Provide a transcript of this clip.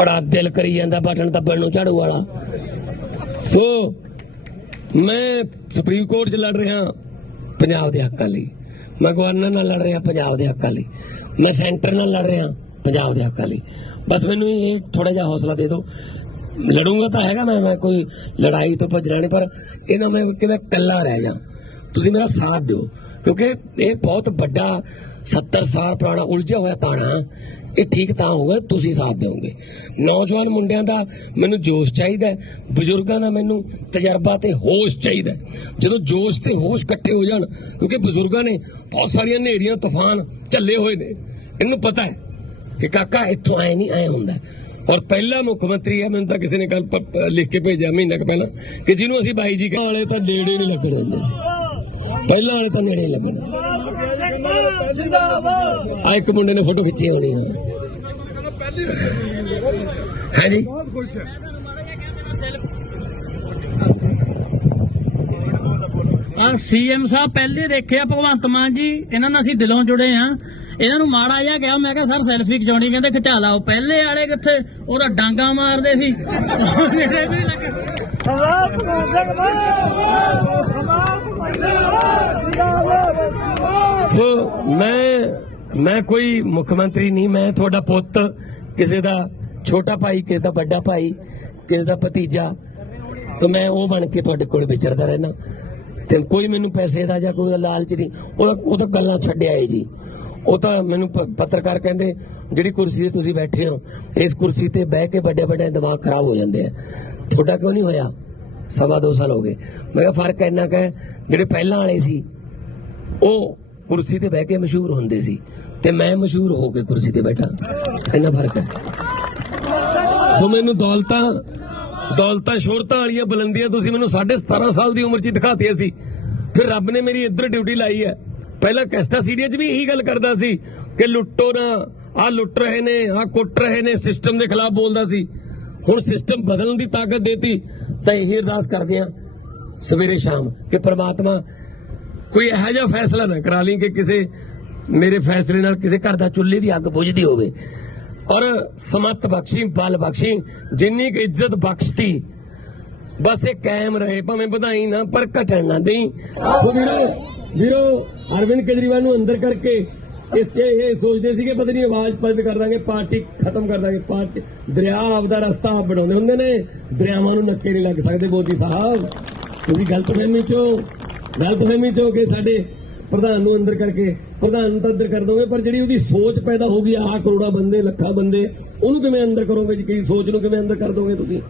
ਬੜਾ ਦਿਲ ਕਰੀ ਜਾਂਦਾ ਬਟਨ ਦੱਬਣ ਨੂੰ ਝਾੜੂ ਵਾਲਾ। ਸੋ ਮੈਂ ਸੁਪਰੀਮ ਕੋਰਟ 'ਚ ਲੜ ਰਿਹਾ, ਪੰਜਾਬ ਦੇ ਹੱਕਾਂ ਲਈ। ਮੈਂ ਗਵਰਨਰ ਨਾਲ ਲੜ ਰਿਹਾ, ਪੰਜਾਬ ਦੇ ਹੱਕਾਂ ਲਈ। ਮੈਂ ਸੈਂਟਰ ਨਾਲ ਲੜ ਰਿਹਾ, ਪੰਜਾਬ ਦੇ ਹੱਕਾਂ ਲਈ। ਬਸ ਮੈਨੂੰ ਇਹ ਥੋੜਾ ਜਿਹਾ ਹੌਸਲਾ ਦੇ ਦਿਓ। ਲੜੂੰਗਾ ਤਾਂ ਹੈਗਾ ਮੈਂ ਮੈਂ ਕੋਈ ਲੜਾਈ ਤੋਂ ਭੱਜਣਾ ਨਹੀਂ, ਪਰ ਇਹਨਾਂ ਮੈਂ ਕਿਵੇਂ ਇਕੱਲਾ ਰਹਿ ਜਾ। ਤੁਸੀਂ ਮੇਰਾ ਸਾਥ ਦਿਓ। ਕਿਉਂਕਿ ਇਹ ਬਹੁਤ ਵੱਡਾ 70 ਸਾਲ ਪੁਰਾਣਾ ਉਲਝਿਆ ਹੋਇਆ ਤਾਣਾ, ਇਹ ਠੀਕ ਤਾਂ ਹੋਊਗਾ, ਤੁਸੀਂ ਸਾਥ ਦਿਓਗੇ। ਨੌਜਵਾਨ ਮੁੰਡਿਆਂ ਦਾ ਮੈਨੂੰ ਜੋਸ਼ ਚਾਹੀਦਾ ਬਜ਼ੁਰਗਾਂ ਦਾ ਮੈਨੂੰ ਤਜਰਬਾ ਤੇ ਹੋਸ਼ ਚਾਹੀਦਾ ਜਦੋਂ ਜੋਸ਼ ਤੇ ਹੋਸ਼ ਇਕੱਠੇ ਹੋ ਜਾਣ, ਕਿਉਂਕਿ ਬਜ਼ੁਰਗਾਂ ਨੇ ਬਹੁਤ ਸਾਰੀਆਂ ਨੇੜੀਆਂ ਤੂਫਾਨ ਝੱਲੇ ਹੋਏ ਨੇ। ਇਹਨੂੰ ਪਤਾ ਹੈ ਕਿ ਕਾਕਾ ਇੱਥੋਂ ਐ ਨਹੀਂ ਐ ਹੁੰਦਾ ਔਰ ਪਹਿਲਾ ਮੁੱਖ ਮੰਤਰੀ ਹੈ, ਮੈਨੂੰ ਤਾਂ ਕਿਸੇ ਨੇ ਕੱਲ ਲਿਖ ਕੇ ਭੇਜਿਆ ਮਹੀਨਾ ਕੁ ਪਹਿਲਾਂ, ਕਿ ਜਿਹਨੂੰ ਅਸੀਂ ਬਾਈ ਜੀ ਵਾਲੇ ਤਾਂ ਨੇੜੇ ਨਹੀਂ ਲੱਗਣ ਦਿੰਦੇ ਸੀ। ਪਹਿਲਾਂ ਵਾਲੇ ਤਾਂ ਨੇੜੇ ਨਹੀਂ ਲੱਗਣ ਆ ਇੱਕ ਮੁੰਡੇ ਨੇ ਫੋਟੋ ਖਿੱਚੀ ਹੋਣੀ। ਹੈ ਹੈ ਜੀ ਆ ਸੀਐਮ ਸਾਹਿਬ ਪਹਿਲੇ ਦੇਖਿਆ ਭਗਵੰਤ ਮਾਨ ਜੀ ਇਹਨਾਂ ਨਾਲ ਅਸੀਂ ਦਿਲੋਂ ਜੁੜੇ ਆ ਇਹਨਾਂ ਨੂੰ ਮਾੜਾ ਜਿਹਾ ਕਿਹਾ ਮੈਂ ਕਿਹਾ ਸਰ ਸੈਲਫੀ ਖਿਚਾਉਣੀ ਕਹਿੰਦੇ ਖਿਚਾ ਲਾਓ ਪਹਿਲੇ ਵਾਲੇ ਕਿੱਥੇ ਉਹਦਾ ਡਾਂਗਾ ਮਾਰਦੇ ਸੀ। ਜਿਹੜੇ ਵੀ ਲੱਗੇ ਸੋ ਮੈਂ ਮੈਂ ਕੋਈ ਮੁੱਖ ਮੰਤਰੀ ਨਹੀਂ, ਮੈਂ ਤੁਹਾਡਾ ਪੁੱਤ, ਕਿਸੇ ਦਾ ਛੋਟਾ ਭਾਈ, ਕਿਸੇ ਦਾ ਵੱਡਾ ਭਾਈ, ਕਿਸੇ ਦਾ ਭਤੀਜਾ। ਸੋ ਮੈਂ ਉਹ ਬਣ ਕੇ ਤੁਹਾਡੇ ਕੋਲ ਵਿਚਰਦਾ ਰਹਿਣਾ ਤੇ ਕੋਈ ਮੈਨੂੰ ਪੈਸੇ ਦਾ ਜਾਂ ਕੋਈ ਲਾਲਚ ਨਹੀਂ, ਉਹ ਉਹ ਤਾਂ ਗੱਲਾਂ ਛੱਡਿਆ ਏ ਜੀ। ਉਹ ਤਾਂ ਮੈਨੂੰ ਪ- ਪੱਤਰਕਾਰ ਕਹਿੰਦੇ, ਜਿਹੜੀ ਕੁਰਸੀ ਤੇ ਤੁਸੀਂ ਬੈਠੇ ਹੋ, ਇਸ ਕੁਰਸੀ ਤੇ ਬਹਿ ਕੇ ਵੱਡੇ ਵੱਡੇ ਦਿਮਾਗ ਖਰਾਬ ਹੋ ਜਾਂਦੇ ਆ। ਤੁਹਾਡਾ ਕਿਉਂ ਨਹੀਂ ਹੋਇਆ? ਸਵਾ ਦੋ ਸਾਲ ਹੋ ਗਏ। ਮੈਂ ਕਿਹਾ, ਫ਼ਰਕ ਇੰਨਾ ਕੁ ਜਿਹੜੇ ਪਹਿਲਾਂ ਵਾਲੇ ਸੀ ਉਹ ਕੁਰਸੀ ਤੇ ਬਹਿ ਕੇ ਮਸ਼ਹੂਰ ਹੁੰਦੇ ਸੀ ਤੇ ਮੈਂ ਮਸ਼ਹੂਰ ਹੋ ਕੇ ਕੁਰਸੀ ਤੇ ਬੈਠਾ। ਇੰਨਾ ਫ਼ਰਕ ਹੈ। ਸੋ ਮੈਨੂੰ ਦੌਲਤਾਂ ਦੌਲਤਾਂ ਸ਼ੋਹਰਤਾਂ ਵਾਲੀਆਂ ਬੁਲੰਦੀਆਂ ਤੁਸੀਂ ਮੈਨੂੰ 17.5 ਸਾਲ ਦੀ ਉਮਰ 'ਚ ਦਿਖਾਤੀਆਂ ਸੀ। ਫਿਰ ਰੱਬ ਨੇ ਮੇਰੀ ਇੱਧਰ ਡਿਊਟੀ ਲਾਈ ਹੈ। ਪਹਿਲਾਂ ਕੈਸਟਾ ਸੀਡੀਆ 'ਚ ਵੀ ਇਹੀ ਗੱਲ ਕਰਦਾ ਸੀ ਕਿ ਲੁੱਟੋ ਨਾ, ਆ ਲੁੱਟ ਰਹੇ ਨੇ, ਆ ਕੁੱਟ ਰਹੇ ਨੇ, ਸਿਸਟਮ ਦੇ ਖਿਲਾਫ ਬੋਲਦਾ ਸੀ। ਹੁਣ ਸਿਸਟਮ ਬਦਲਣ ਦੀ ਤਾਕਤ ਦੇਤੀ ਤਾਂ ਇਹੀ ਅਰਦਾਸ ਕਰਦੇ ਆ ਸਵੇਰੇ ਸ਼ਾਮ ਕਿ ਪ੍ਰਮਾਤਮਾ ਕੋਈ ਇਹੋ ਜਿਹਾ ਫੈਸਲਾ ਨਾ ਕਰਾ ਲਈ ਕਿ ਕਿਸੇ ਮੇਰੇ ਫੈਸਲੇ ਨਾਲ ਕਿਸੇ ਘਰ ਦਾ ਚੁੱਲ੍ਹੇ ਦੀ ਅੱਗ ਬੁਝਦੀ ਹੋਵੇ। ਔਰ ਸਮਤ ਬਖਸ਼ੀ, ਬਲ ਬਖਸ਼ੀ, ਜਿੰਨੀ ਕੁ ਇੱਜ਼ਤ ਬਖਸ਼ਤੀ, ਬਸ ਇਹ ਕਾਇਮ ਰਹੇ, ਭਾਵੇਂ ਵਧਾਈ ਨਾ, ਪਰ ਘਟਣ ਨਾ ਦੇਈ। ਵੀਰੋ ਅਰਵਿੰਦ ਕੇਜਰੀਵਾਲ ਨੂੰ ਅੰਦਰ ਕਰਕੇ ਇਸ ਚ ਇਹ ਸੋਚਦੇ ਸੀਗੇ ਪਤਾ ਨਹੀਂ ਆਵਾਜ਼ ਬੰਦ ਕਰ ਦਾਂਗੇ, ਪਾਰਟੀ ਖਤਮ ਕਰ ਦਾਂਗੇ, ਪਾਰਟੀ ਦਰਿਆ ਆਪਦਾ ਰਸਤਾ ਆਪ ਬਣਾਉਂਦੇ ਹੁੰਦੇ ਨੇ, ਦਰਿਆਵਾਂ ਨੂੰ ਨੱਕੇ ਨਹੀਂ ਲੱਗ ਸਕਦੇ, ਮੋਦੀ ਸਾਹਿਬ। ਤੁਸੀਂ ਗ਼ਲਤ ਫਹਿਮੀ ਚੋਂ ਗਲਤਫਹਿਮੀ ਚੋਂ ਕਿ ਸਾਡੇ ਪ੍ਰਧਾਨ ਨੂੰ ਅੰਦਰ ਕਰਕੇ ਪ੍ਰਧਾਨ ਨੂੰ ਤਾਂ ਅੰਦਰ ਕਰ ਦੋਗੇ, ਪਰ ਜਿਹੜੀ ਉਹਦੀ ਸੋਚ ਪੈਦਾ ਹੋ ਗਈ, ਆਹ ਕਰੋੜਾ ਬੰਦੇ, ਲੱਖਾਂ ਬੰਦੇ, ਉਹਨੂੰ ਕਿਵੇਂ ਅੰਦਰ ਕਰੋਗੇ ਜੀ? ਕੀ ਸੋਚ ਨੂੰ ਕਿਵੇਂ ਅੰਦਰ ਕਰ ਦੋਗੇ ਤੁਸੀਂ?